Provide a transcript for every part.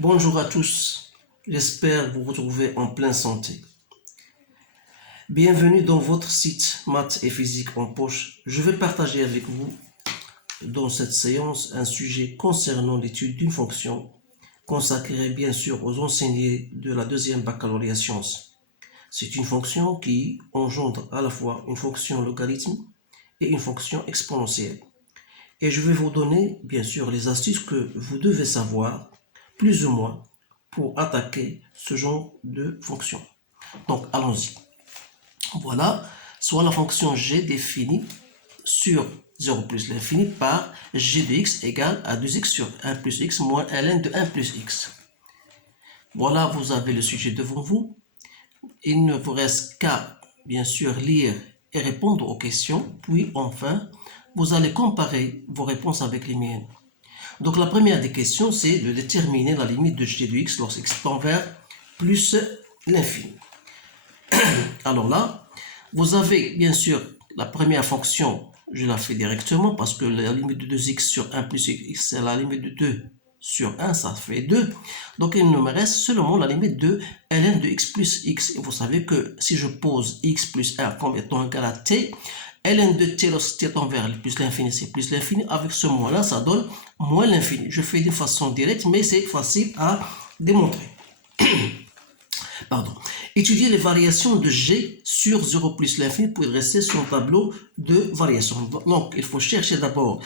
Bonjour à tous, j'espère vous retrouver en pleine santé. Bienvenue dans votre site Maths et Physique en poche. Je vais partager avec vous dans cette séance un sujet concernant l'étude d'une fonction consacrée bien sûr aux enseignés de la deuxième baccalauréat sciences. C'est une fonction qui engendre à la fois une fonction logarithme et une fonction exponentielle. Et je vais vous donner bien sûr les astuces que vous devez savoir plus ou moins pour attaquer ce genre de fonction. Donc allons-y. Voilà, soit la fonction g définie sur 0 plus l'infini par g de x égale à 2x sur 1 plus x moins ln de 1 plus x. Voilà, vous avez le sujet devant vous. Il ne vous reste qu'à bien sûr lire et répondre aux questions, puis enfin, vous allez comparer vos réponses avec les miennes. Donc la première des questions, c'est de déterminer la limite de g de x lorsque x tend vers plus l'infini. Alors là, vous avez bien sûr la première fonction, je la fais directement parce que la limite de 2x sur 1 plus x, c'est la limite de 2 sur 1, ça fait 2. Donc il ne me reste seulement la limite de ln de x plus x. Et vous savez que si je pose x plus 1 comme étant égal à t, ln de t lorsque t tend vers plus l'infini, c'est plus l'infini. Avec ce moins-là, ça donne moins l'infini. Je fais de façon directe, mais c'est facile à démontrer. Pardon. Étudier les variations de g sur 0 plus l'infini pour dresser son tableau de variation. Donc, il faut chercher d'abord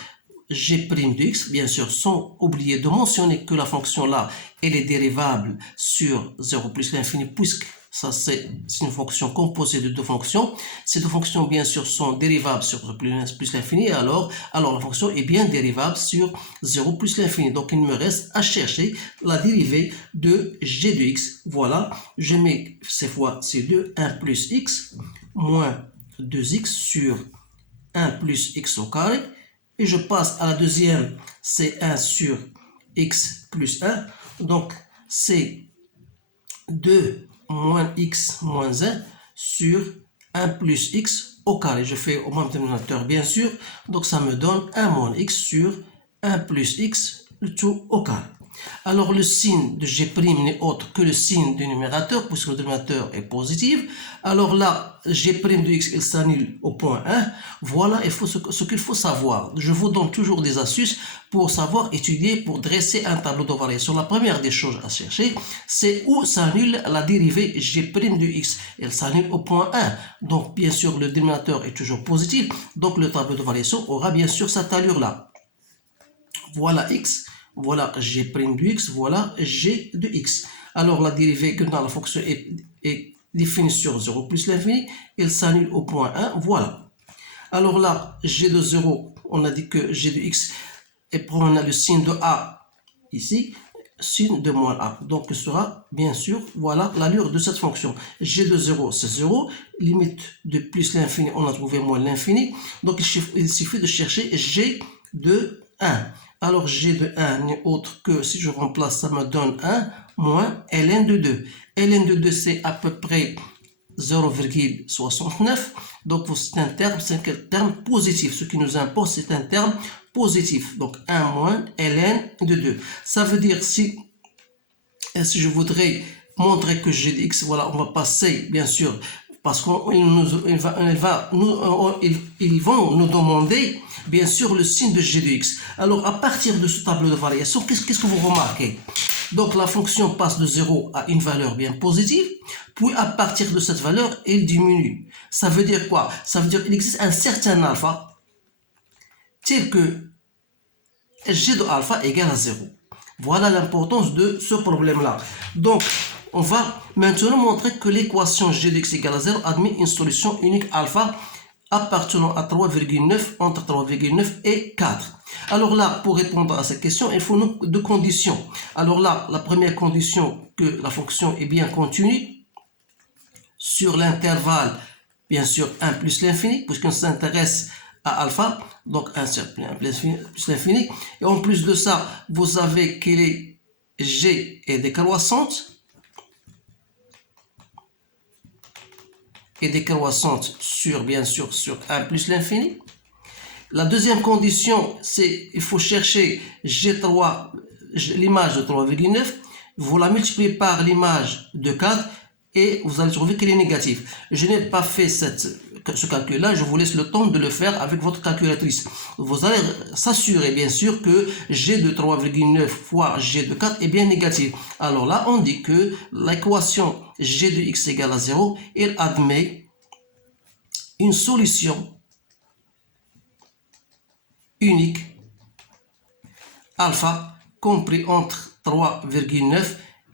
g' de x, bien sûr, sans oublier de mentionner que la fonction là, elle est dérivable sur 0 plus l'infini, puisque ça c'est une fonction composée de deux fonctions. Ces deux fonctions, bien sûr, sont dérivables sur 0 plus l'infini, alors la fonction est bien dérivable sur 0 plus l'infini. Donc, il me reste à chercher la dérivée de g de x. Voilà, je mets ces fois ces deux, 1 plus x moins 2x sur 1 plus x au carré. Et je passe à la deuxième, c'est 1 sur x plus 1. Donc, c'est 2 moins x moins 1 sur 1 plus x au carré. Je fais au même dénominateur, bien sûr. Donc, ça me donne 1 moins x sur 1 plus x, le tout au carré. Alors, le signe de g' n'est autre que le signe du numérateur, puisque le dénominateur est positif. Alors là, g' de x, il s'annule au point 1. Voilà ce qu'il faut savoir. Je vous donne toujours des astuces pour savoir étudier, pour dresser un tableau de variation. La première des choses à chercher, c'est où s'annule la dérivée g' de x. Elle s'annule au point 1. Donc, bien sûr, le dénominateur est toujours positif. Donc, le tableau de variation aura bien sûr cette allure-là. Voilà x. Voilà g' de x, voilà g de x. Alors la dérivée que dans la fonction est définie sur 0 plus l'infini, elle s'annule au point 1, voilà. Alors là, g de 0, on a dit que g de x, et on a le signe de a ici, signe de moins a. Donc ce sera bien sûr, voilà l'allure de cette fonction. G de 0, c'est 0, limite de plus l'infini, on a trouvé moins l'infini. Donc il suffit de chercher g de 1. Alors, g de 1 n'est autre que, si je remplace, ça me donne 1 moins ln de 2. ln de 2, c'est à peu près 0,69. Donc, c'est un terme positif. Ce qui nous importe, c'est un terme positif. Donc, 1 moins ln de 2. Ça veut dire, si je voudrais montrer que g de x, voilà, on va passer, bien sûr, parce qu'ils vont nous demander, bien sûr, le signe de g de x. Alors, à partir de ce tableau de variation, qu'est-ce que vous remarquez? Donc, la fonction passe de 0 à une valeur bien positive, puis à partir de cette valeur, elle diminue. Ça veut dire quoi? Ça veut dire qu'il existe un certain alpha, tel que g de alpha égale à 0. Voilà l'importance de ce problème-là. Donc, on va maintenant montrer que l'équation g de x égale à 0 admet une solution unique alpha appartenant à 3,9 entre 3,9 et 4. Alors là, pour répondre à cette question, il faut deux conditions. Alors là, la première condition, que la fonction est bien continue sur l'intervalle, bien sûr, 1 plus l'infini, puisqu'on s'intéresse à alpha, donc 1 plus l'infini. Et en plus de ça, vous savez que g est décroissante. Et décroissante sur, bien sûr, sur 1 plus l'infini. La deuxième condition, c'est il faut chercher G3, l'image de 3,9. vous la multipliez par l'image de 4 et vous allez trouver qu'elle est négative. Je n'ai pas fait ce calcul-là, je vous laisse le temps de le faire avec votre calculatrice. Vous allez s'assurer bien sûr que G de 3,9 fois G de 4 est bien négative. Alors là, on dit que l'équation G de x égale à 0, elle admet une solution unique alpha compris entre 3,9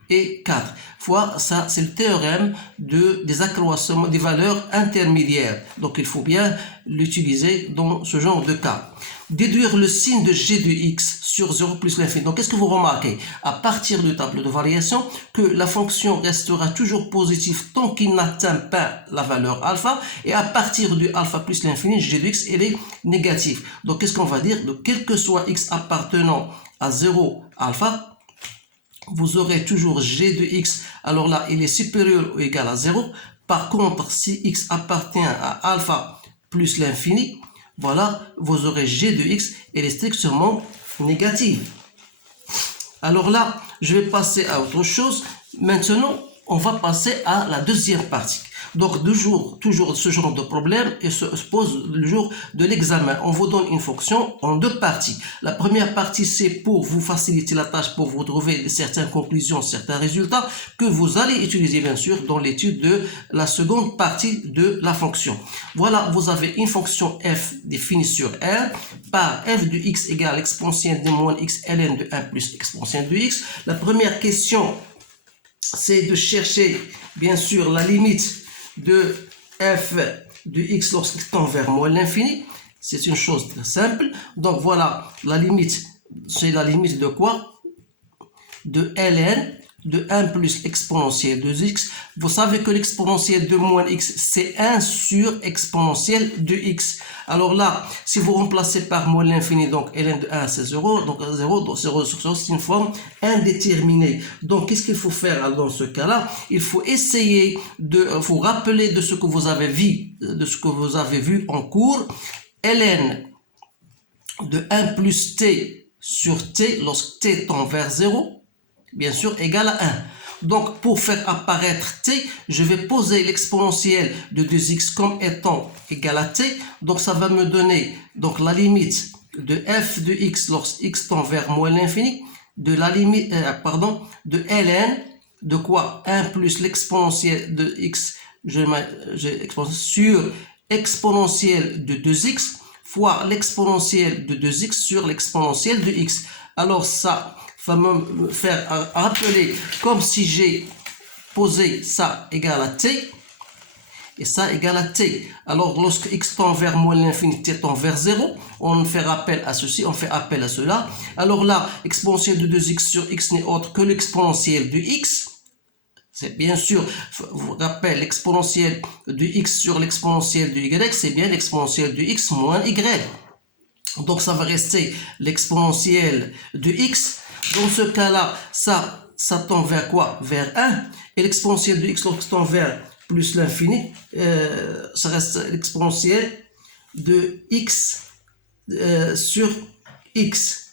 et 4 fois, ça c'est le théorème des accroissements des valeurs intermédiaires. Donc il faut bien l'utiliser dans ce genre de cas. Déduire le signe de g de x sur 0 plus l'infini. Donc qu'est-ce que vous remarquez? À partir du tableau de variation, que la fonction restera toujours positive tant qu'il n'atteint pas la valeur alpha, et à partir du alpha plus l'infini, g de x elle est négative. Donc qu'est-ce qu'on va dire? Donc quel que soit x appartenant à 0 alpha, vous aurez toujours g de x, alors là il est supérieur ou égal à 0. Par contre, si x appartient à alpha plus l'infini, voilà, vous aurez g de x, elle est strictement négative. Alors là, je vais passer à autre chose. Maintenant, on va passer à la deuxième partie. Donc, toujours ce genre de problème et se pose le jour de l'examen. On vous donne une fonction en deux parties. La première partie, c'est pour vous faciliter la tâche, pour vous trouver certaines conclusions, certains résultats que vous allez utiliser, bien sûr, dans l'étude de la seconde partie de la fonction. Voilà, vous avez une fonction f définie sur R par f de x égale exponentielle de moins x ln de 1 plus exponentielle de x. La première question, c'est de chercher, bien sûr, la limite de f de x lorsqu'il tend vers moins l'infini. C'est une chose très simple. Donc voilà, la limite, c'est la limite de quoi? De ln de 1 plus exponentielle de x. Vous savez que l'exponentielle de moins x, c'est 1 sur exponentielle de x. Alors là, si vous remplacez par moins l'infini, donc ln de 1, c'est 0. Donc 0, donc 0 sur 0, c'est une forme indéterminée. Donc, qu'est-ce qu'il faut faire dans ce cas-là? Il faut essayer de vous rappeler de ce que vous avez vu, en cours. Ln de 1 plus t sur t, lorsque t tend vers 0, bien sûr, égal à 1. Donc, pour faire apparaître t, je vais poser l'exponentielle de 2x comme étant égal à t. Donc, ça va me donner donc la limite de f de x lorsque x tend vers moins l'infini, de la limite, de ln, de quoi? 1 plus l'exponentielle de x, sur exponentielle de 2x, fois l'exponentielle de 2x sur l'exponentielle de x. Alors, ça va me faire rappeler comme si j'ai posé ça égal à t et ça égal à t. Alors lorsque x tend vers moins l'infini, t tend vers 0, on fait appel à ceci, on fait appel à cela. Alors là, exponentielle de 2x sur x n'est autre que l'exponentielle de x. C'est bien sûr, je vous rappelle, l'exponentielle de x sur l'exponentielle de y, c'est bien l'exponentielle de x moins y. Donc ça va rester l'exponentielle de x. Dans ce cas-là, ça tend vers quoi? Vers 1. Et l'exponentielle de x lorsque tend vers plus l'infini, ça reste l'exponentielle de x sur x.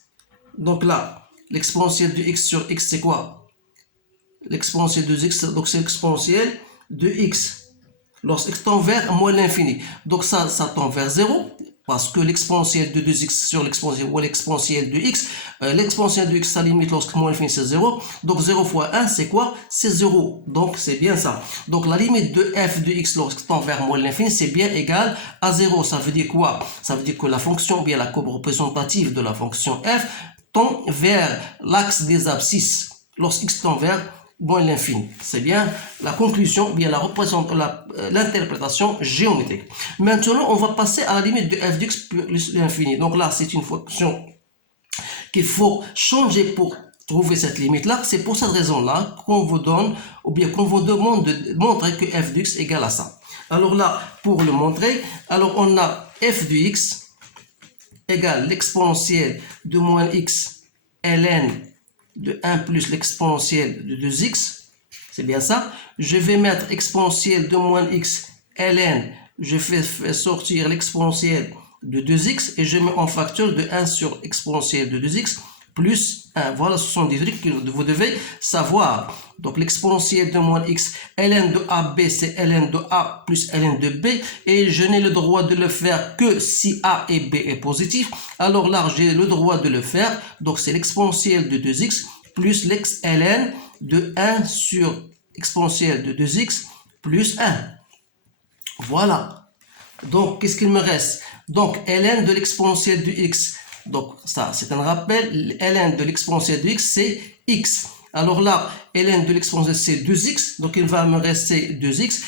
Donc là, l'exponentielle de x sur x, c'est quoi? L'exponentielle de x, donc c'est l'exponentielle de x. Lorsque x tend vers moins l'infini. Donc ça tend vers 0. Parce que l'exponentielle de 2x sur l'exponentielle ou l'exponentielle de x, l'exponentielle de x, sa limite lorsque moins l'infini c'est 0. Donc 0 fois 1, c'est quoi? C'est 0. Donc c'est bien ça. Donc la limite de f de x lorsque tend vers moins l'infini, c'est bien égal à 0. Ça veut dire quoi? Ça veut dire que la fonction, bien la courbe représentative de la fonction f, tend vers l'axe des abscisses lorsque x tend vers moins l'infini. C'est bien la conclusion, bien l'interprétation géométrique. Maintenant, on va passer à la limite de f de x plus l'infini. Donc là, c'est une fonction qu'il faut changer pour trouver cette limite-là. C'est pour cette raison-là qu'on vous donne, ou bien qu'on vous demande de montrer que f de x égale à ça. Alors là, pour le montrer, alors on a f de x égale l'exponentielle de moins x ln de 1 plus l'exponentielle de 2x, c'est bien ça. Je vais mettre exponentielle de moins x ln, je fais sortir l'exponentielle de 2x et je mets en facteur de 1 sur exponentielle de 2x plus 1. Voilà, ce sont des trucs que vous devez savoir. Donc, l'exponentielle de moins x, ln de AB, c'est ln de A plus ln de B. Et je n'ai le droit de le faire que si A et B est positif. Alors là, j'ai le droit de le faire. Donc, c'est l'exponentielle de 2x plus ln de 1 sur exponentielle de 2x plus 1. Voilà. Donc, qu'est-ce qu'il me reste? Donc, ln de l'exponentielle de x. Donc, ça, c'est un rappel. Ln de l'exponentielle de x, c'est x. Alors là, ln de l'exponentielle, c'est 2x. Donc, il va me rester 2x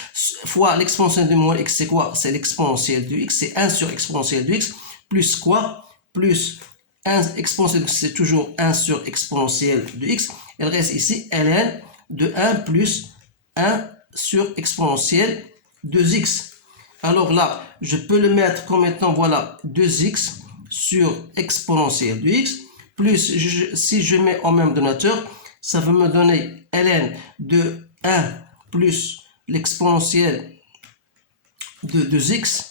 fois l'exponentielle de moins x, c'est quoi? C'est l'exponentielle de x. C'est 1 sur exponentielle de x. Plus quoi? Plus 1 exponentielle, c'est toujours 1 sur exponentielle de x. Il reste ici ln de 1 plus 1 sur exponentielle de x. Alors là, je peux le mettre comme étant, voilà, 2x sur exponentielle de x, plus, si je mets en même donateur, ça va me donner ln de 1 plus l'exponentielle de 2x,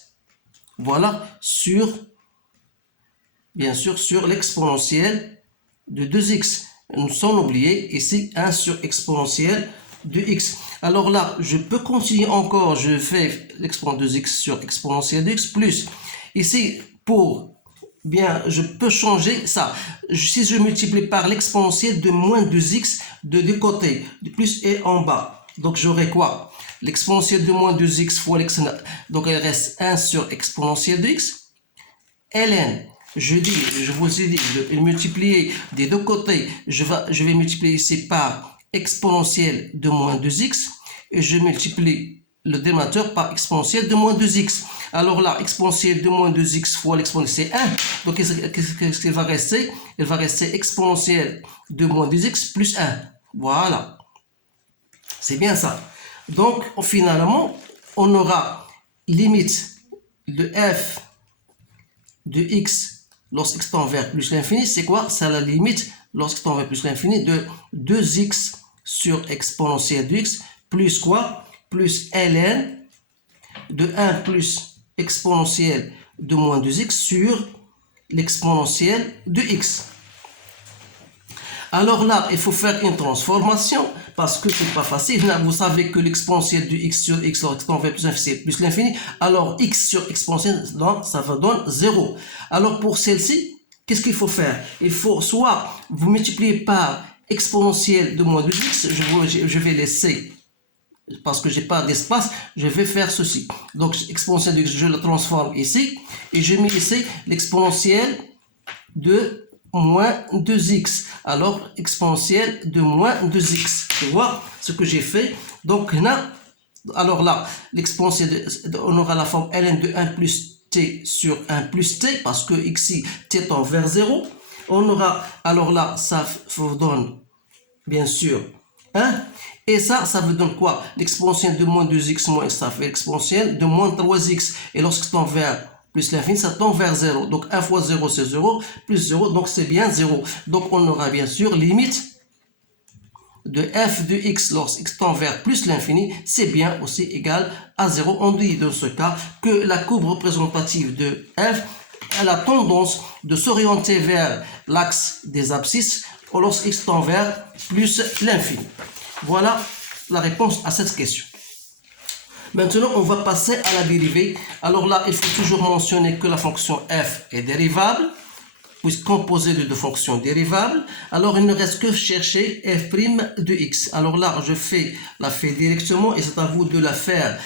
voilà, sur, bien sûr, sur l'exponentielle de 2x. Sans oublier ici 1 sur exponentielle de x. Alors là, je peux continuer encore, je fais l'exponentielle de x sur exponentielle de x, plus, ici, pour, bien, je peux changer ça. Si je multiplie par l'exponentielle de moins 2x de deux côtés, de plus et en bas, donc j'aurai quoi? L'exponentielle de moins 2x fois l'exponentielle, donc il reste 1 sur exponentielle de x, ln. Je vous ai dit, de multiplier des deux côtés, je vais multiplier ici par exponentielle de moins 2x et je multiplie le dénominateur par exponentielle de moins 2x. Alors là, exponentielle de moins 2x fois l'exponentielle, c'est 1. Donc, qu'est-ce qu'il va rester? Il va rester exponentielle de moins 2x plus 1. Voilà. C'est bien ça. Donc, finalement, on aura limite de f de x lorsqu'x tend vers plus l'infini, c'est quoi? C'est la limite lorsqu'x tend vers plus l'infini de 2x sur exponentielle de x plus quoi? Plus ln de 1 plus exponentielle de moins 2x sur l'exponentielle de x. Alors là, il faut faire une transformation parce que c'est pas facile. Là, vous savez que l'exponentielle de x sur x lorsqu'x tend vers plus l'infini, c'est plus l'infini. Alors x sur exponentielle, ça va donner 0. Alors pour celle-ci, qu'est-ce qu'il faut faire? Il faut soit vous multiplier par exponentielle de moins 2x, je vais laisser, parce que j'ai pas d'espace, je vais faire ceci. Donc exponentielle de x, je la transforme ici, et je mets ici l'exponentielle de moins 2x. Alors, exponentielle de moins 2x. Tu vois ce que j'ai fait? Donc, là, alors là, l'exponentielle, on aura la forme ln de 1 plus t sur 1 plus t, parce que ici, t tend vers 0. On aura, alors là, ça vous donne, bien sûr, 1. Et ça vous donne quoi? L'exponentielle de moins 2x moins x, ça fait l'exponentielle de moins 3x. Et lorsque tend vers plus l'infini, ça tend vers 0. Donc 1 fois 0, c'est 0, plus 0, donc c'est bien 0. Donc on aura bien sûr limite de f de x lorsqu'x tend vers plus l'infini, c'est bien aussi égal à 0. On dit dans ce cas que la courbe représentative de f a la tendance de s'orienter vers l'axe des abscisses lorsqu'x tend vers plus l'infini. Voilà la réponse à cette question. Maintenant, on va passer à la dérivée. Alors là, il faut toujours mentionner que la fonction f est dérivable, puisque composée de deux fonctions dérivables. Alors, il ne reste que chercher f' de x. Alors là, je fais la fais directement et c'est à vous de la faire,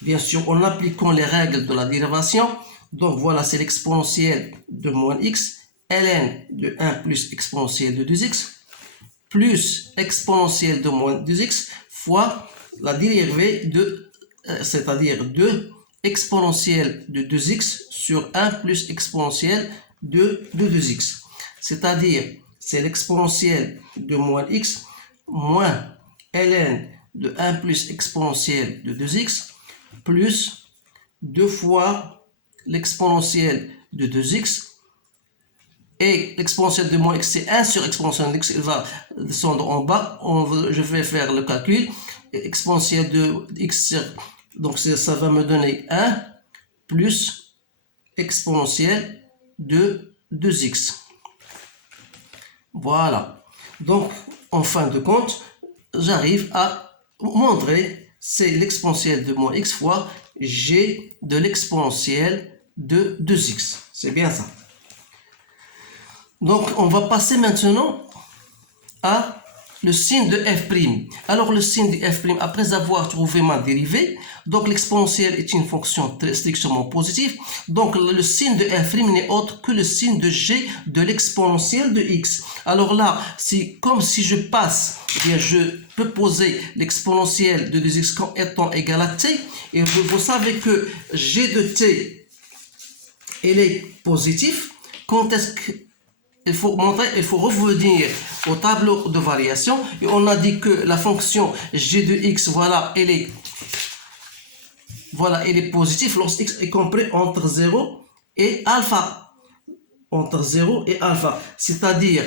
bien sûr, en appliquant les règles de la dérivation. Donc, voilà, c'est l'exponentielle de moins x, ln de 1 plus exponentielle de 2x, plus exponentielle de moins 2x, fois la dérivée de c'est-à-dire 2 exponentielle de 2x sur 1 plus exponentielle de 2x. C'est-à-dire, c'est l'exponentielle de moins x moins ln de 1 plus exponentielle de 2x plus 2 fois l'exponentielle de 2x. Et l'exponentielle de moins x, c'est 1 sur exponentielle de x, il va descendre en bas. Je vais faire le calcul. Exponentielle de x, donc ça va me donner 1 plus exponentielle de 2x. Voilà. Donc, en fin de compte, j'arrive à montrer, c'est l'exponentielle de moins x fois g de l'exponentielle de 2x. C'est bien ça. Donc, on va passer maintenant à le signe de f'. Alors, le signe de f', après avoir trouvé ma dérivée, donc l'exponentielle est une fonction très strictement positive. Donc, le signe de f' n'est autre que le signe de g de l'exponentielle de x. Alors là, c'est comme si je passe, eh bien, je peux poser l'exponentielle de 2x comme étant égal à t. Et vous savez que g de t, elle est positive. Quand est-ce que il faut revenir au tableau de variation et on a dit que la fonction g de x, voilà, elle est positive lorsque x est compris entre 0 et alpha. Entre 0 et alpha. C'est-à-dire,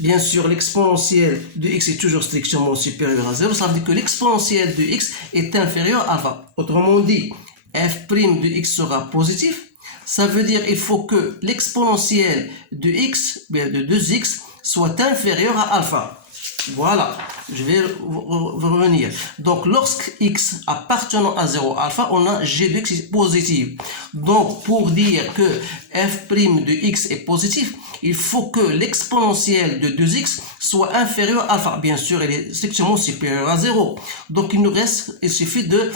bien sûr, l'exponentielle de x est toujours strictement supérieure à 0. Ça veut dire que l'exponentielle de x est inférieure à alpha. Autrement dit, f' de x sera positif. Ça veut dire qu'il faut que l'exponentielle de x, bien de 2x, soit inférieure à alpha. Voilà, je vais revenir. Donc, lorsque x appartenant à 0 alpha, on a g de x positive. Donc, pour dire que f' de x est positif, il faut que l'exponentielle de 2x soit inférieure à alpha. Bien sûr, elle est strictement supérieure à 0. Donc, il suffit de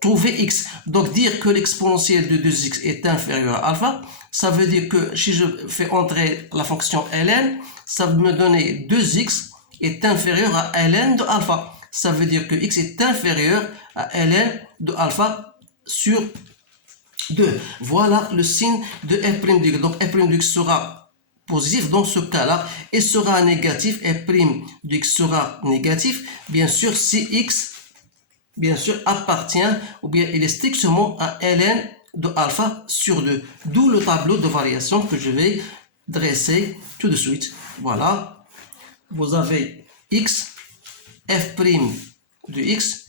trouver x. Donc, dire que l'exponentielle de 2x est inférieure à alpha, ça veut dire que si je fais entrer la fonction ln, ça va me donner 2x est inférieur à ln de alpha. Ça veut dire que x est inférieur à ln de alpha sur 2. Voilà le signe de f' de x. Donc, f' de x sera positif dans ce cas-là et sera négatif. f' de x sera négatif, bien sûr, si x bien sûr, appartient, ou bien il est strictement à ln de alpha sur 2. D'où le tableau de variation que je vais dresser tout de suite. Voilà. Vous avez x, f' de x,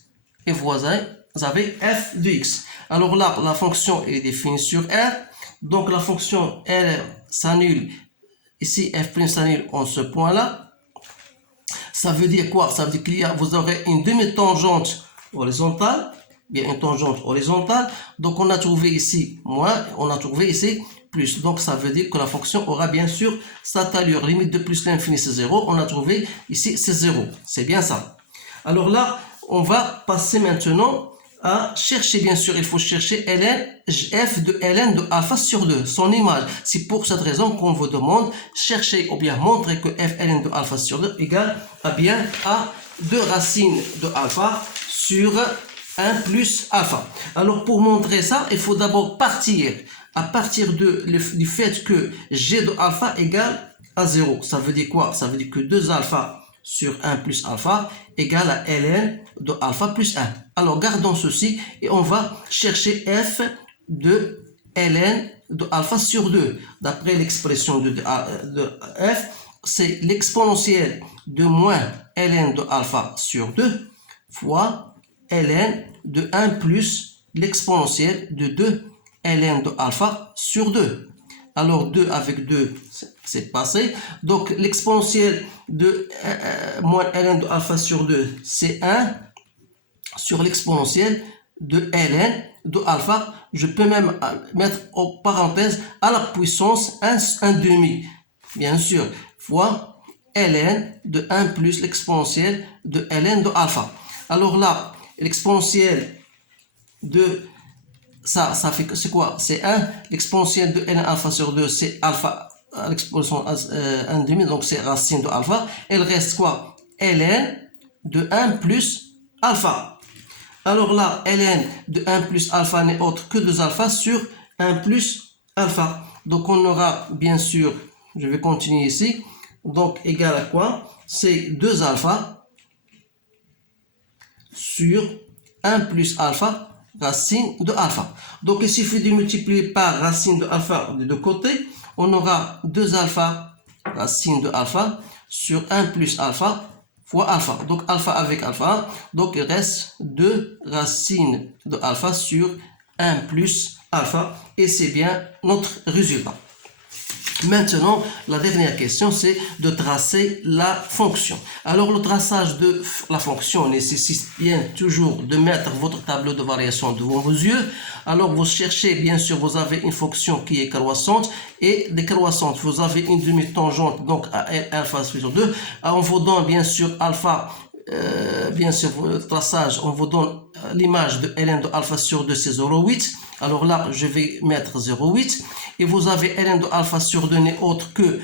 et vous avez f de x. Alors là, la fonction est définie sur R. Donc la fonction R s'annule. Ici, f' s'annule en ce point-là. Ça veut dire quoi? Ça veut dire qu'il y a, vous aurez une demi-tangente horizontale, bien une tangente horizontale. Donc on a trouvé ici moins, on a trouvé ici plus. Donc ça veut dire que la fonction aura bien sûr sa taillure. Limite de plus l'infini c'est 0. On a trouvé ici c'est 0. C'est bien ça. Alors là, on va passer maintenant à chercher, bien sûr, il faut chercher f de ln de alpha sur 2, son image. C'est pour cette raison qu'on vous demande chercher ou bien montrer que f ln de alpha sur 2 égale à bien à 2 racines de alpha sur 1 plus alpha. Alors pour montrer ça, il faut d'abord partir à partir du fait que g de alpha égale à 0. Ça veut dire quoi? Ça veut dire que 2 alpha sur 1 plus alpha égale à ln de alpha plus 1. Alors gardons ceci et on va chercher f de ln de alpha sur 2. D'après l'expression de f, c'est l'exponentielle de moins ln de alpha sur 2 fois ln de 1 plus l'exponentielle de 2 ln de alpha sur 2. Alors 2 avec 2, c'est passé. Donc l'exponentielle de moins ln de alpha sur 2, c'est 1 sur l'exponentielle de ln de alpha. Je peux même mettre en parenthèse à la puissance 1 demi, bien sûr, fois ln de 1 plus l'exponentielle de ln de alpha. Alors là, l'exponentielle de ça fait que c'est quoi? C'est 1. L'exponentielle de ln alpha sur 2, c'est alpha à l'exposition 1 demi, donc c'est racine de alpha. Il reste quoi? Ln de 1 plus alpha. Alors là, ln de 1 plus alpha n'est autre que 2 alpha sur 1 plus alpha. Donc on aura bien sûr, je vais continuer ici, donc égal à quoi? C'est 2 alpha sur 1 plus alpha racine de alpha. Donc il suffit de multiplier par racine de alpha des deux côtés. On aura 2 alpha racine de alpha sur 1 plus alpha fois alpha. Donc alpha avec alpha. Donc il reste 2 racines de alpha sur 1 plus alpha. Et c'est bien notre résultat. Maintenant, la dernière question, c'est de tracer la fonction. Alors, le traçage de la fonction nécessite bien toujours de mettre votre tableau de variation devant vos yeux. Alors, vous cherchez, bien sûr, vous avez une fonction qui est croissante et décroissante. Vous avez une demi-tangente, donc à alpha sur 2. On vous donne, bien sûr, alpha. Bien sûr, le traçage, on vous donne l'image de ln de alpha sur 2, c'est 0,8. Alors là, je vais mettre 0,8. Et vous avez ln de alpha sur 2 n'est autre que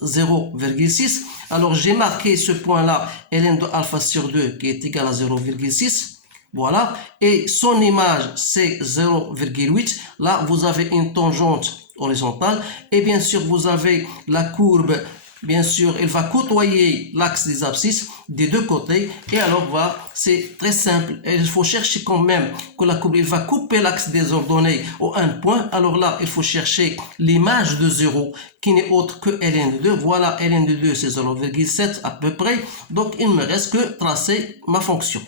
0,6. Alors j'ai marqué ce point-là, ln de alpha sur 2 qui est égal à 0,6. Voilà. Et son image, c'est 0,8. Là, vous avez une tangente horizontale. Et bien sûr, vous avez la courbe. Bien sûr, elle va côtoyer l'axe des abscisses des deux côtés. Et alors, voilà, c'est très simple. Et il faut chercher quand même que la courbe va couper l'axe des ordonnées au 1 point. Alors là, il faut chercher l'image de 0 qui n'est autre que ln de 2. Voilà, ln de 2, c'est 0,7 à peu près. Donc, il ne me reste que tracer ma fonction.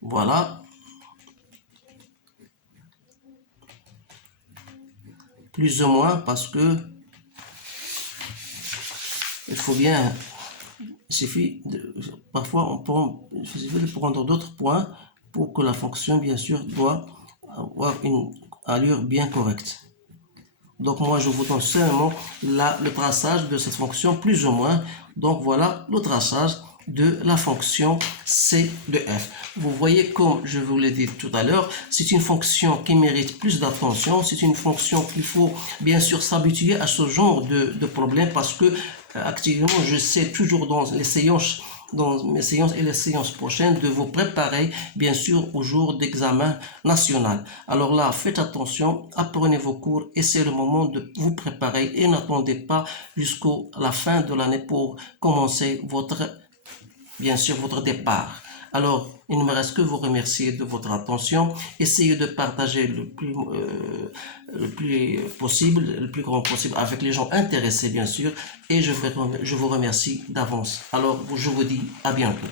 Voilà. Plus ou moins parce que il faut bien, il suffit parfois on peut prendre d'autres points pour que la fonction, bien sûr, doit avoir une allure bien correcte. Donc moi je vous donne seulement le traçage de cette fonction plus ou moins. Donc voilà le traçage de la fonction c de f. Vous voyez, comme je vous l'ai dit tout à l'heure, c'est une fonction qui mérite plus d'attention. C'est une fonction qu'il faut bien sûr s'habituer à ce genre de problème parce que actuellement je sais toujours dans mes séances et les séances prochaines de vous préparer bien sûr au jour d'examen national. Alors là, faites attention, apprenez vos cours et c'est le moment de vous préparer et n'attendez pas jusqu'à la fin de l'année pour commencer bien sûr votre départ. Alors, il ne me reste que vous remercier de votre attention. Essayez de partager le plus possible, le plus grand possible avec les gens intéressés, bien sûr. Et je vous remercie d'avance. Alors, je vous dis à bientôt.